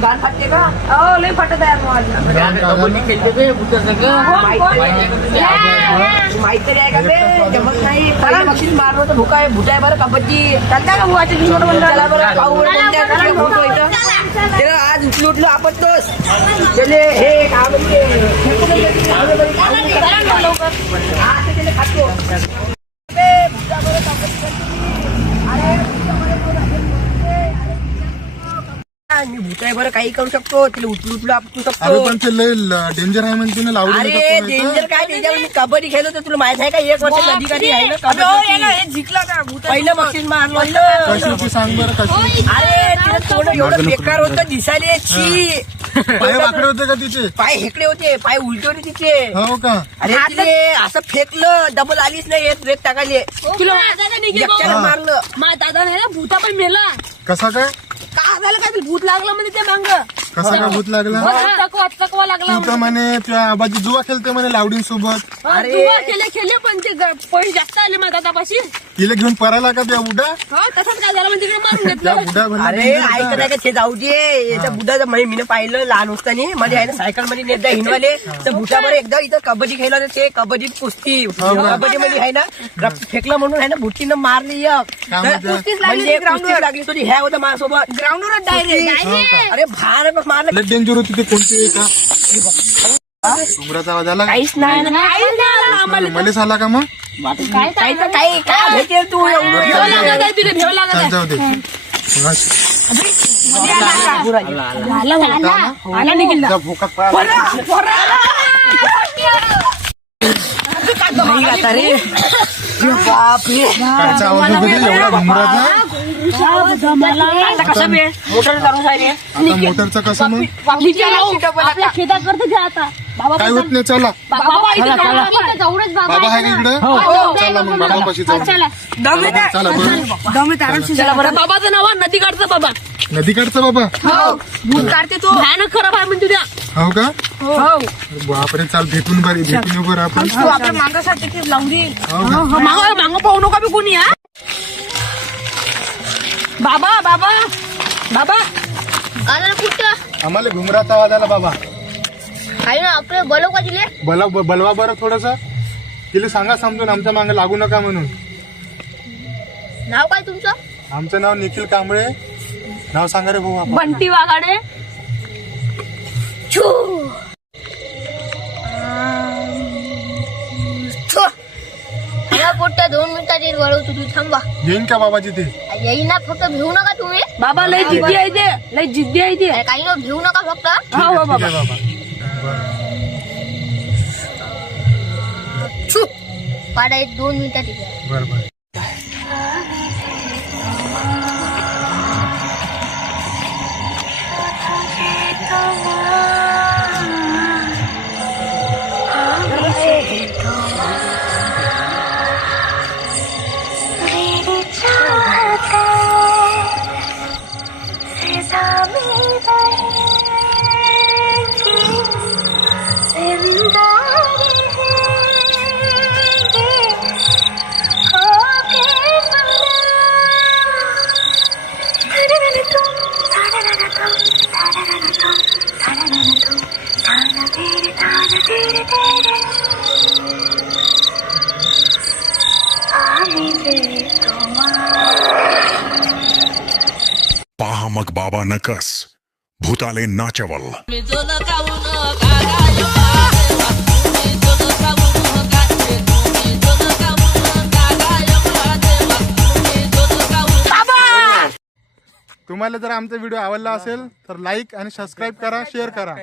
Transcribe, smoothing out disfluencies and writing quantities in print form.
गाण फाटते का? लय फाटत आहे माहिती आहे का ते जमत नाही. बक्षीस मारलं तर भुका आहे भुटाय बरं कबड्डी चालता का बुवाच्या आज उठलो आपण तोच त्याले हे खातो मी भूताय बरं काही करू शकतो तिला उचलू आपटू शकतो. पण ते लय डेंजर आहे म्हणते ना लावडी. अरे डेंजर काय त्याच्यावर मी कबड्डी खेळलो तर तुला माहित आहे का 1 वर्ष अधिकारी आहे ना जिंकला का पहिलं बक्षीस मारलं कशी सांग बरं कशी. अरे तिला थोडं एवढं बेकार होतं दिसायला शी पाय वाकडे होते का तिचे पाय हेकडे होते पाय उलटे होते तिचे. हो का. अरे तिने असं फेकलं डबल आलीच नाही येत ब्रेक टाकायले तुला मारलं. माझा दादा नाही ना भूता पण मेला. कसा काय का झालं काय भूत लागलं म्हणजे त्या मांग कसा काय भूत लागला. चकवा लागला तू तर म्हणे त्या आबाजी जुवा खेळते म्हणे लावडींसोबत. खेळले पण ते पैसे जास्त आले माझ्या दादापाशी. तिला घेऊन पराला का त्या बुडा. तसंच काय झालं म्हणजे मारून त्या घेतलं. बुडा अरे ऐकत आहे का ते जाऊ दे याच्या बुडाचं मी पाहिलं लहान असताना मध्ये आहे ना सायकल मध्ये नेता हिंडवाले तर बुटावर एकदा इथं कबड्डी खेळलं ते कबड्डी कुस्ती कबड्डी मध्ये आहे ना फेकलं म्हणून आहे ना बुट्टीनं मारली म्हणजे कुस्तीच लागली तुझी ह्या होतं माझ्यासोबत ग्राउंडवर डायरेक्ट. अरे भार मारलं डेंजर होती ते कोणते का उमराचा आवाज आला काहीच नाही मलेच आला का मग. काही भेटेल तू चाल जाऊ दे. जा भोकात रे बापरे कायचा आवाज होता एवढा घुमराचा. कसं वेळ मोटर चालू आहे रे. आता मोटरचा कसं मग आपल्या शेतात करतो ते आता. काय होत नाही. चला बाबा आहे ना इकडे. चला मग बाबापाशी जाऊ. चला बरं. बाबाचं नाव आहे नदी काढतं बाबा. नदी काढचा बाबा. भूत काढते तो भयानक खराब आहे म्हणजे त्या. हो का. बापरे चाल भेटून येऊ बरं आपण. आपल्या मागासाठी लावून देईल. हो का. मागं पाहू नका बी कोणी. हा बाबा बाबा बाबा कुठं आम्हाला घुमराचा आवाज आला बाबा. आहे ना आपले बोलव का तिले. बलवा बरं थोडस. तिला सांगा समजून आमच्या मागे लागू नका म्हणून. नाव काय तुमचं. आमचं नाव निखिल कांबळे. नाव सांगा रे भाऊ आपण. बंटी वाघाडे. फक्त 2 मिनिटात येईल वळवतो तू थांबा. येईन का बाबाजी ते. येईन ना फक्त भिवू नका तुम्ही. बाबा लय जिद्दी आहे ते. लय जिद्दी आहे ते. काही ना भिवू नका फक्त. हो बाबा. ठीक आहे बाबा. पाडा 1-2 मिनिटात येईल. बरं बरं. पहा मग बाबा नकस भूताले नाचवल. तुम्हाला जर आमचा व्हिडिओ आवडला असेल तर लाईक आणि सबस्क्राईब करा, शेअर करा.